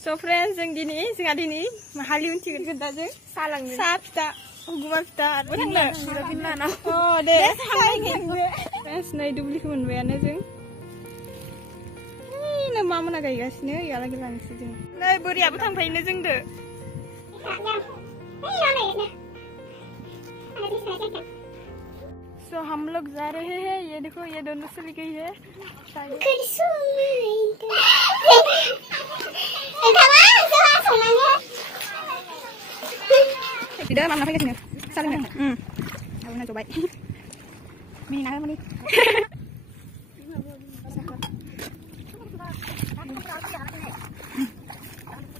So friends, जों दिनै हालिउनथिगोन दा जों सा फिथा गुमा फिथा आरो थांनो अ दे फ्रेन्ड्स नै दुब्लिखौ मोनबायानो जों नै मा मोना गायगासिनो इयालागै लांसै जों नै बोरियाबो थांफायोनो जोंदो So हम लोग जा रहे हैं ये देखो ये दोनों चली गई है tidak mana lagi sini saling aku nak coba ini nak mana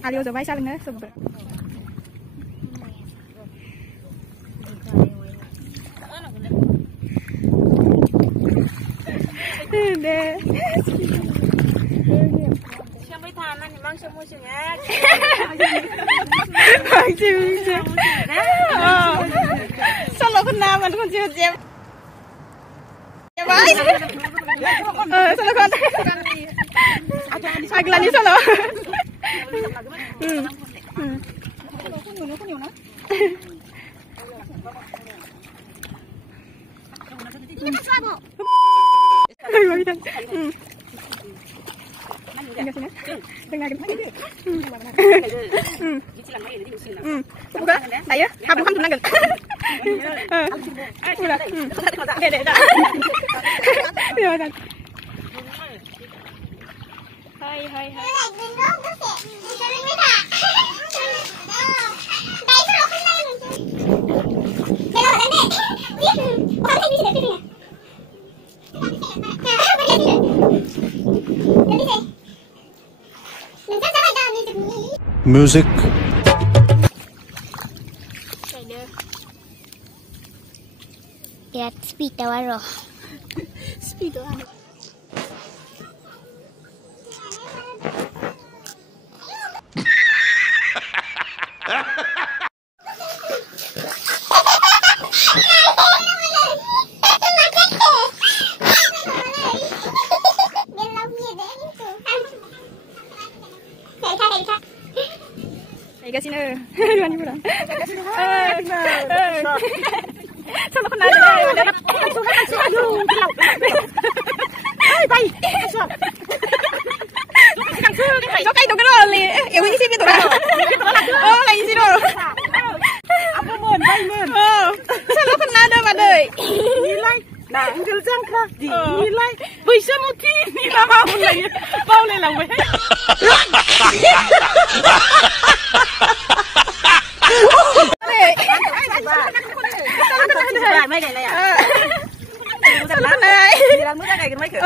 Alio coba saling na coba deh mang semua sengat. Solo kenapa tuh jam? Ya baik. Solo kan. Agak lagi solo. Buka, ayo, habis kan tunangan. Udah, deh. Hai. Music. Lihat speed tawaro. Speed tawaro. Kasih nih, gimana pula? Sama kena ada. Baik. Kau kayak dong kali. Yang ini sih itu lah. Oh, lagi sih dong. Apa men? Oh, sama kena ada padai. Nilai. Nah, angkel jangkrak di nilai. Bisa muti nilai mau lagi. Mau lelang weh. Mấy cái này à? Đi làm nước ra cái mấy kiểu.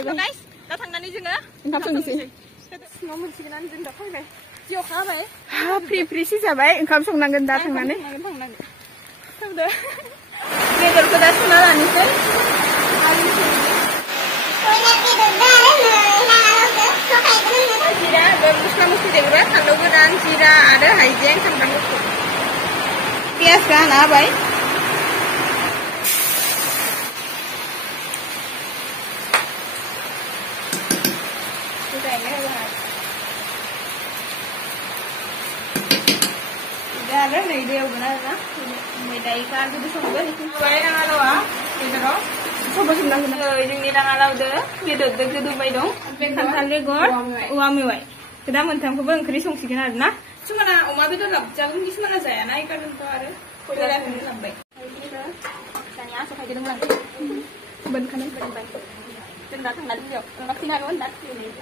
Guys, dah tangan ni je na? Engkau sungguh sih. Semua mesti kena jen dah pakai. Jauh kah bay? Free sih sabai. Engkau sungguh nangan dah tangan ni. Sudah. Ni terkudas mana ni sih? Jira, bagus kamu sih deh. Kalau beran jira ada haijeng sama kamu. Pias kan, bay? Ada nih dia benar na, medai kan itu semua ni. Baik nak alau ah, ini dong. Coba senang senang. Ini ni nak alau deh, dia deg deg baik dong. Kantan legor, uami baik. Kita mentang kubang kerisong sih kan na. Cuma na, umat itu lap jagung di mana saya na ikan itu ada. Kau dah ni lambai. Tanya asal kayak gitu lagi. Ben kanan ben baik. Dan datang lagi jauh. Nak sini ada orang datang ni.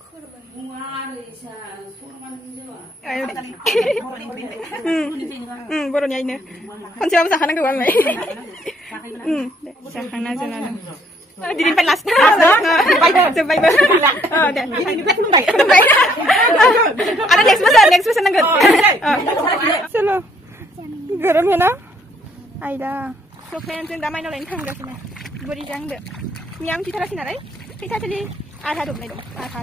Korban. Muar isa, korban jauh. बर'नि आइनो खनसेबाबो जाखानांगौ आंलाय जाखांना जोंना दिनैनिफ्राय last जोब्बायबो दे आरो next बोसोर नांगोन चलो गोरोम है ना आयदा सफायानो जों दा माइनाव लायनो थांगासिनो बोरैजों आंदो मैया आं फैथाराखै नालाय फैसालि आधा दबनाय दं आधा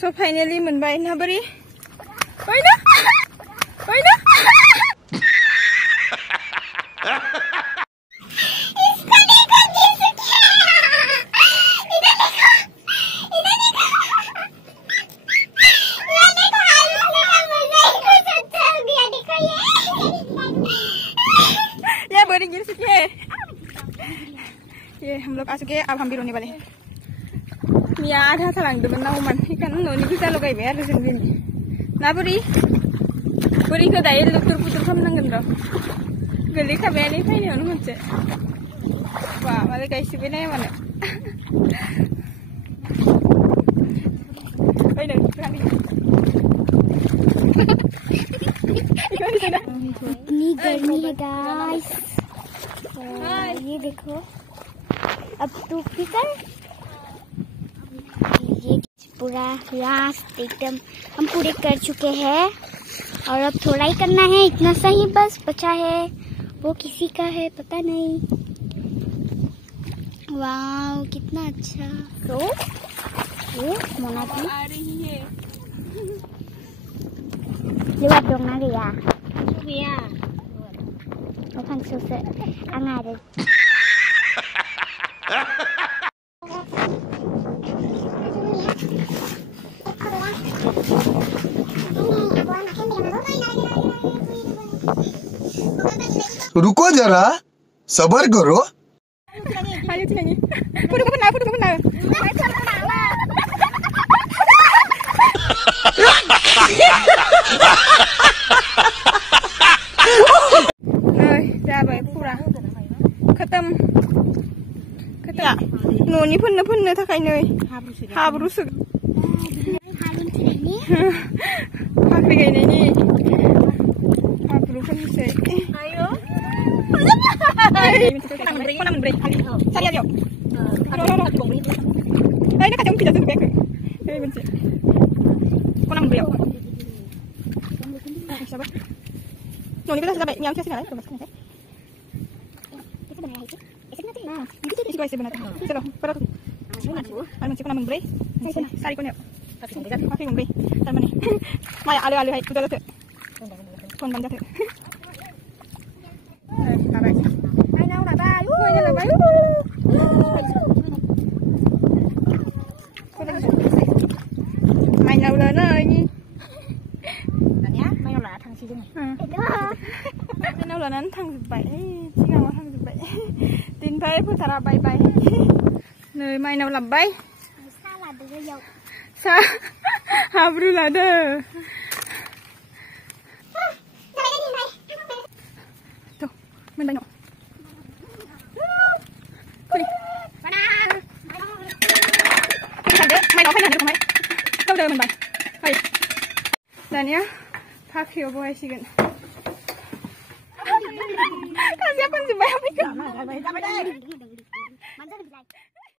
So finally मोनबाय ना बोरै ओइनो ओइनो ये बोरी गिर चुकी है ये हम लोग आ चुके हैं अब हम भी रोने वाले हैं मिया आधा थालांदोंमोन नावमोन इखान न'नि फैसा लगायबाय आरो जों दिनै ना बोरैखौ दायो लुथुर पुथुर खालामनांगोन र' गोलैखाबायानो फैनायावनो मोनसे बा मालाय गायसिबाय नाया मानो फैनो इतनी गर्मी है गाइस ये देखो अब तो फिकर ये पूरा लास्ट एकदम हम पूरे कर चुके हैं और अब थोड़ा ही करना है इतना सा ही बस बचा है वो किसी का है पता नहीं वाव कितना अच्छा तो ये मोना भी आ रही है lewat dong nanti ya iya bukan susah ada रुको जरा सबर करो ayo sini foto benar जाबाय फुरा खतम न'नि फोननो थाखाय नै हाब्रुसो फाख्रि गायनायनि हाब्रु फोननोसै आयो खना मोनब्रै सारियालियाव ओइ ना खाथियाव फिसा जोबबाय ओइ मोनसे खना मोनब्रैयाव न'नि बेलासो जाबाय मियाव फैयासै नालाय itu sebenarnya. Coba, berapa tuh? Masih kena memberi. Sari konya. Pakai memberi. Sama nih. Maya alu hai udah tuh. Kon banjat tuh. Bye. Hai now bye bye. Bye. Mai nào lớn rồi nhỉ? Nanya, mai nào là thằng gì vậy? Mai nào là nắn thằng bảy, chỉ nào thằng bảy. Tin thấy pun Sarah bay nơi mai nào làm bay sa habru là đơ tuh mình bay nọ mai nó phải làm được không mày đâu đời mình bay hay là nhá phát hiệu boy xí gần siapa sih bayar